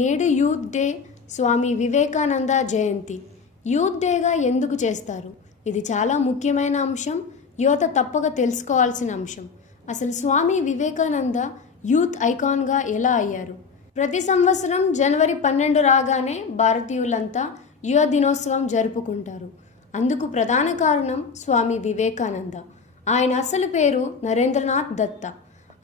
నేడు youth day Swami Vivekananda జయంతి. Youth డేగా ఎందుకు చేస్తారు? ఇది చాలా ముఖ్యమైన అంశం. యువత తప్పక తెలుసుకోవాల్సిన అంశం. అసలు స్వామి వివేకానంద యూత్ ఐకాన్గా ఎలా అయ్యారు? ప్రతి సంవత్సరం జనవరి పన్నెండు రాగానే భారతీయులంతా యువ దినోత్సవం జరుపుకుంటారు. అందుకు ప్రధాన కారణం స్వామి వివేకానంద. ఆయన అసలు పేరు నరేంద్రనాథ్ దత్త.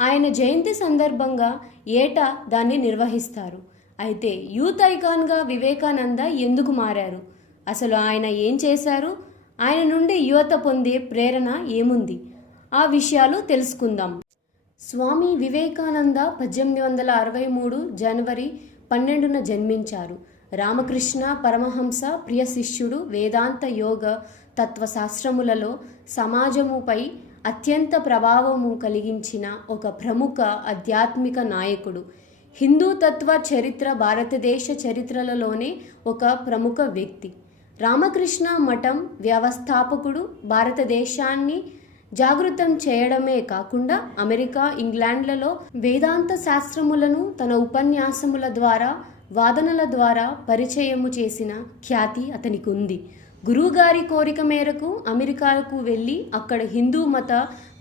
ఆయన జయంతి సందర్భంగా ఏటా దాన్ని నిర్వహిస్తారు? అయితే యూత్ ఐకాన్గా వివేకానంద ఎందుకు మారారు? అసలు ఆయన ఏం చేశారు? ఆయన నుండి యువత పొందే ప్రేరణ ఏముంది? ఆ విషయాలు తెలుసుకుందాం. స్వామి వివేకానంద పద్దెనిమిది వందల అరవై మూడు జనవరి పన్నెండున జన్మించారు. రామకృష్ణ పరమహంస ప్రియ శిష్యుడు వేదాంత యోగ తత్వశాస్త్రములలో సమాజముపై అత్యంత ప్రభావము కలిగించిన ఒక ప్రముఖ ఆధ్యాత్మిక నాయకుడు. హిందూ తత్వ చరిత్ర భారతదేశ చరిత్రలలోనే ఒక ప్రముఖ వ్యక్తి. రామకృష్ణ మఠం వ్యవస్థాపకుడు భారతదేశాన్ని జాగృతం చేయడమే కాకుండా అమెరికా ఇంగ్లాండ్లలో వేదాంత శాస్త్రములను తన ఉపన్యాసముల ద్వారా వాదనల ద్వారా పరిచయము చేసిన ఖ్యాతి అతనికి ఉంది గురువుగారి కోరిక మేరకు అమెరికాకు వెళ్ళి అక్కడ హిందూ మత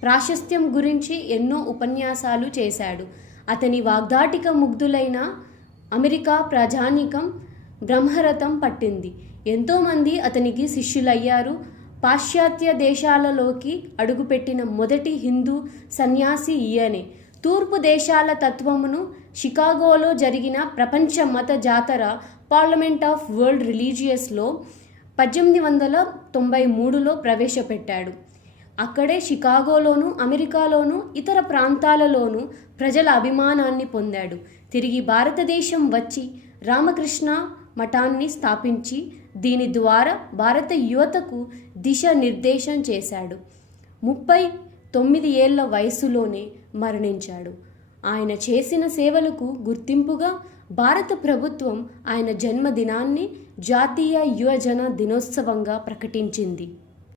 ప్రాశస్త్యం గురించి ఎన్నో ఉపన్యాసాలు చేశాడు. అతని వాగ్దాటిక ముగ్ధులైన అమెరికా ప్రజానీకం బ్రహ్మరథం పట్టింది. ఎంతోమంది అతనికి శిష్యులయ్యారు. పాశ్చాత్య దేశాలలోకి అడుగుపెట్టిన మొదటి హిందూ సన్యాసి ఈయనే. తూర్పు దేశాల తత్వమును షికాగోలో జరిగిన ప్రపంచ మత జాతర పార్లమెంట్ ఆఫ్ వరల్డ్ రిలీజియస్లో పద్దెనిమిది వందల తొంభై మూడులో ప్రవేశపెట్టాడు. అక్కడే షికాగోలోను అమెరికాలోను ఇతర ప్రాంతాలలోనూ ప్రజల అభిమానాన్ని పొందాడు. తిరిగి భారతదేశం వచ్చి రామకృష్ణ మఠాన్ని స్థాపించి దీని ద్వారా భారత యువతకు దిశ నిర్దేశం చేశాడు. ముప్పై తొమ్మిది ఏళ్ళ వయసులోనే మరణించాడు. ఆయన చేసిన సేవలకు గుర్తింపుగా భారత ప్రభుత్వం ఆయన జన్మదినాన్ని జాతీయ యువజన దినోత్సవంగా ప్రకటించింది.